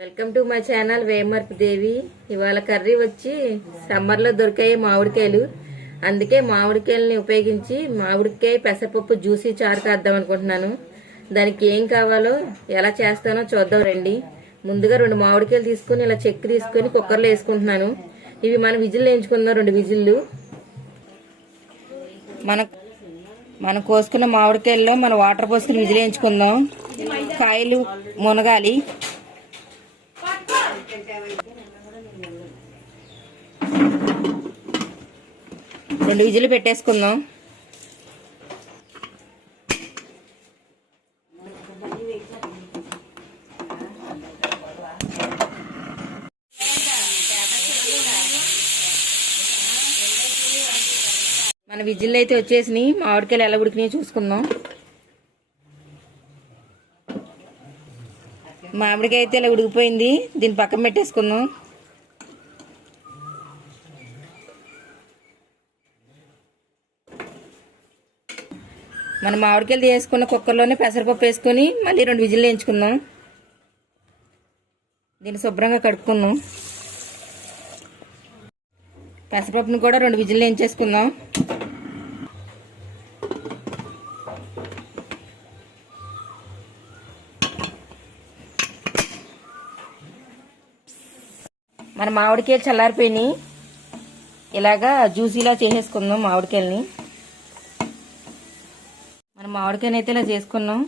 Welcome to my channel Vemarpu Devi. ఇవాళ curry వచ్చి సమ్మర్లో దొరికాయి మామిడికాయలు. అందుకే మామిడికాయలని ఉపయోగించి మామిడికాయ పెసరపప్పు జ్యూసీ చారు కాద్దాం అనుకుంటున్నాను. దానికి ఏం కావాలో ఎలా చేస్తానో చూద్దాం రండి. ముందుగా రెండు మామిడికాయలు తీసుకుని ఇలా చెక్కు తీసుకొని కుక్కర్లో వేసుకుంటున్నాను. ఇవి మనం విజిల్ వేయించుకుందాం రెండు విజిల్లు. మన మనం కోసుకున్న మామిడికాయల్లో మనం వాటర్ పోసుకుని విజిల్ వేయించుకుందాం. కాయలు మునగాలి. రెండు విజులు పెట్టేసుకుందాం. మన విజిల్ అయితే వచ్చేసినాయి. మామిడికాయలు ఎలా ఉడికినాయో చూసుకుందాం. మామిడికాయ అయితే ఇలా ఉడికిపోయింది. దీన్ని పక్కన పెట్టేసుకుందాం. మనం మామిడికాయలు వేసుకున్న కుక్కర్లోనే పెసరపప్పు వేసుకొని మళ్ళీ రెండు విజిల్లు వేయించుకుందాం. దీన్ని శుభ్రంగా కడుక్కున్నాం. పెసరపప్పుని కూడా రెండు విజిల్లు వేయించేసుకుందాం. మన మామిడికాయలు చల్లారిపోయినాయి. ఇలాగా జ్యూసీలా చేసేసుకుందాం మామిడికాయలని. మామిడికాయనైతే ఇలా చేసుకున్నాం.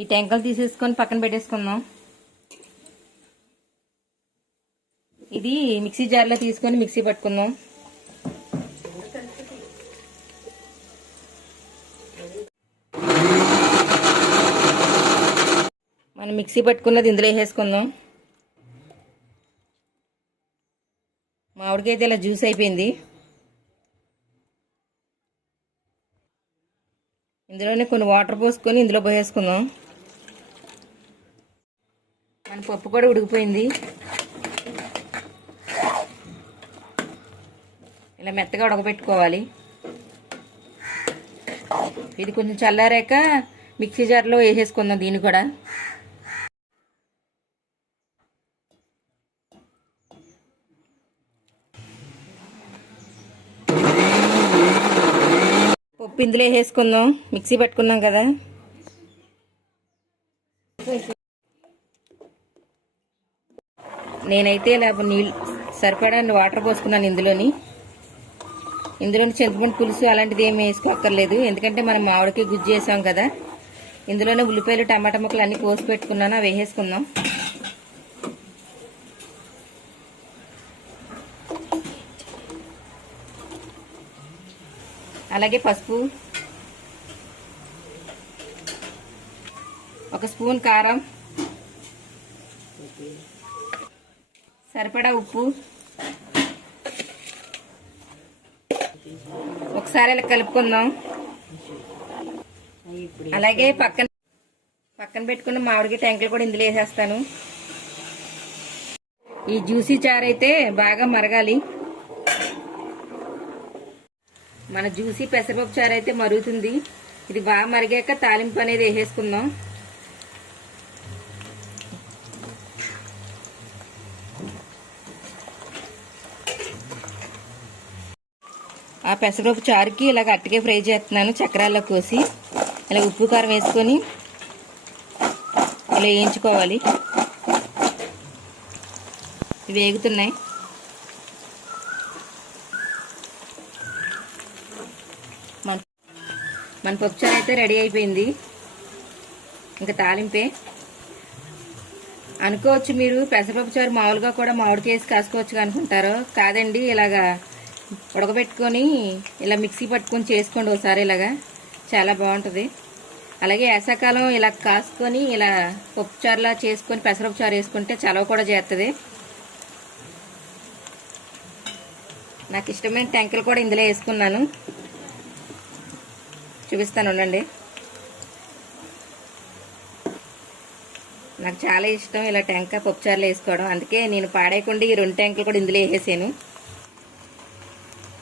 ఈ టెంకలు తీసేసుకొని పక్కన పెట్టేసుకుందాం ఇది మిక్సీ జార్లో తీసుకొని మిక్సీ పట్టుకుందాం మనం మిక్సీ పట్టుకున్నది ఇందులో వేసేసుకుందాం. మామిడికాయ అయితే ఇలా జ్యూస్ అయిపోయింది. ఇందులోనే కొన్ని వాటర్ పోసుకొని ఇందులో పోసేసుకుందాం. మన పప్పు కూడా ఉడికిపోయింది. ఇలా మెత్తగా ఉడకబెట్టుకోవాలి. ఇది కొంచెం చల్లారాక మిక్సీ జార్లో వేసేసుకుందాం దీన్ని కూడా. ఉప్పు ఇందులో వేసేసుకుందాం. మిక్సీ పెట్టుకున్నాం కదా. నేనైతే ఇలా నీళ్ళు సరిపడా వాటర్ పోసుకున్నాను ఇందులోని. ఇందులోని చింతపండు పులుసు అలాంటిది ఏమి వేసుకోక్కర్లేదు. ఎందుకంటే మనం మామిడికి గుజ్జు చేసాం కదా. ఇందులోనే ఉల్లిపాయలు టమాటా ముక్కలు అన్నీ కోసి పెట్టుకున్నాను. అవి వేసేసుకుందాం. అలాగే పసుపు. ఒక స్పూన్ కారం. సరిపడా ఉప్పు. ఒకసారి ఇలా కలుపుకుందాం. అలాగే పక్కన పక్కన పెట్టుకున్న మామిడికి ట్యాంకులు కూడా ఇందులో వేసేస్తాను. ఈ జ్యూసీ చారు అయితే బాగా మరగాలి. మన జ్యూసీ పెసరపప్పు చారు అయితే మరుగుతుంది. ఇది బాగా మరిగాక తాలింపు అనేది వేసేసుకుందాం. ఆ పెసరపప్పు చారుకి ఇలాగ అట్టకే ఫ్రై చేస్తున్నాను చక్రాల్లో కోసి. ఇలా ఉప్పు కారం వేసుకొని ఇలా వేయించుకోవాలి. ఇవి వేగుతున్నాయి. మన పప్పుచారు అయితే రెడీ అయిపోయింది. ఇంకా తాలింపే. అనుకోవచ్చు మీరు పెసరపప్పు చారు మామూలుగా కూడా మామిడి చేసి కాసుకోవచ్చు అనుకుంటారు కాదండి ఇలాగా ఉడకబెట్టుకొని ఇలా మిక్సీ పట్టుకొని చేసుకోండి ఒకసారి ఇలాగా. చాలా బాగుంటుంది. అలాగే వేసాకాలం ఇలా కాసుకొని ఇలా పప్పుచారులా చేసుకొని పెసరపప్పు చారు వేసుకుంటే చలవ కూడా చేస్తుంది నాకు ఇష్టమైన టెంకలు కూడా ఇందులో వేసుకున్నాను. చూపిస్తాను ఉండండి. నాకు చాలా ఇష్టం ఇలా టెంక పప్పుచారులు వేసుకోవడం. అందుకే నేను పాడేయకుండా ఈ రెండు టెంకలు కూడా ఇందులో వేసేసాను.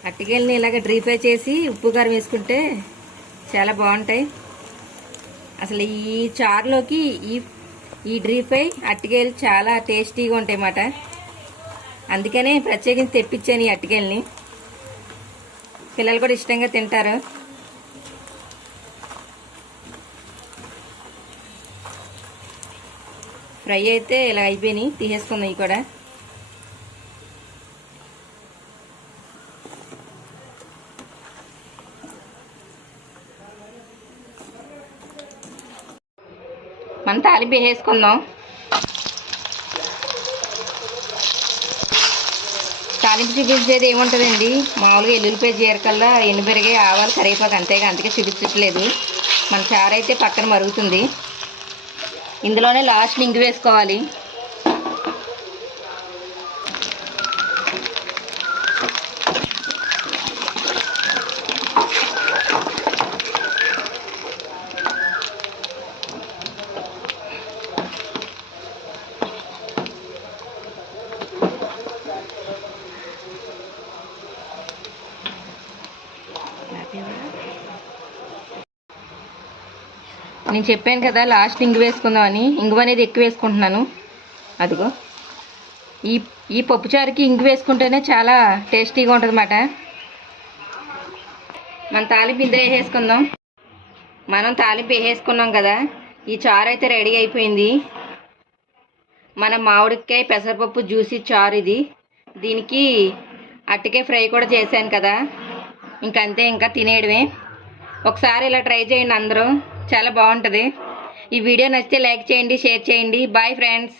అట్టికెళ్ళని ఇలాగ డ్రీ ఫ్రై చేసి ఉప్పు కారం వేసుకుంటే చాలా బాగుంటాయి. అసలు ఈ చారులోకి ఈ ఈ డ్రీప్ ఫ్రై అట్టికాయలు చాలా టేస్టీగా ఉంటాయి అన్నమాట అందుకనే ప్రత్యేకించి తెప్పించాను ఈ అట్టికాయలని పిల్లలు కూడా ఇష్టంగా తింటారు. ఫ్రై అయితే ఇలా అయిపోయినాయి తీసేసుకుందాం ఇవి కూడా. మనం తాలింపు వేసేసుకుందాం. తాలింపు చూపించేది ఏముంటుందండి? మామూలుగా ఎల్లుల్లిపాయ జీరకల్లా ఎండుమిరగే ఆవాలు కరివేపాకు అంతేగా అందుకే చూపించట్లేదు. మన చారు అయితే పక్కన మరుగుతుంది. ఇందులోనే లాస్ట్ ఇంగు వేసుకోవాలి. నేను చెప్పాను కదా లాస్ట్ ఇంగు వేసుకుందామని. ఇంగు అనేది ఎక్కువ వేసుకుంటున్నాను. అదిగో. ఈ ఈ పప్పుచారుకి ఇంగు వేసుకుంటేనే చాలా టేస్టీగా ఉంటుంది అన్నమాట మన తాలింపు ఇందులో వేసేసుకుందాం. మనం తాలింపు వేసేసుకున్నాం కదా ఈ చారు అయితే రెడీ అయిపోయింది. మన మామిడికాయ పెసరపప్పు జ్యూసీ చారు ఇది. దీనికి అట్టికే ఫ్రై కూడా చేశాను కదా. ఇంకంతే ఇంకా తినేయడమే. ఒకసారి ఇలా ట్రై చేయండి అందరూ. చాలా బాగుంటుంది. ఈ వీడియో నచ్చితే లైక్ చేయండి షేర్ చేయండి. Bye friends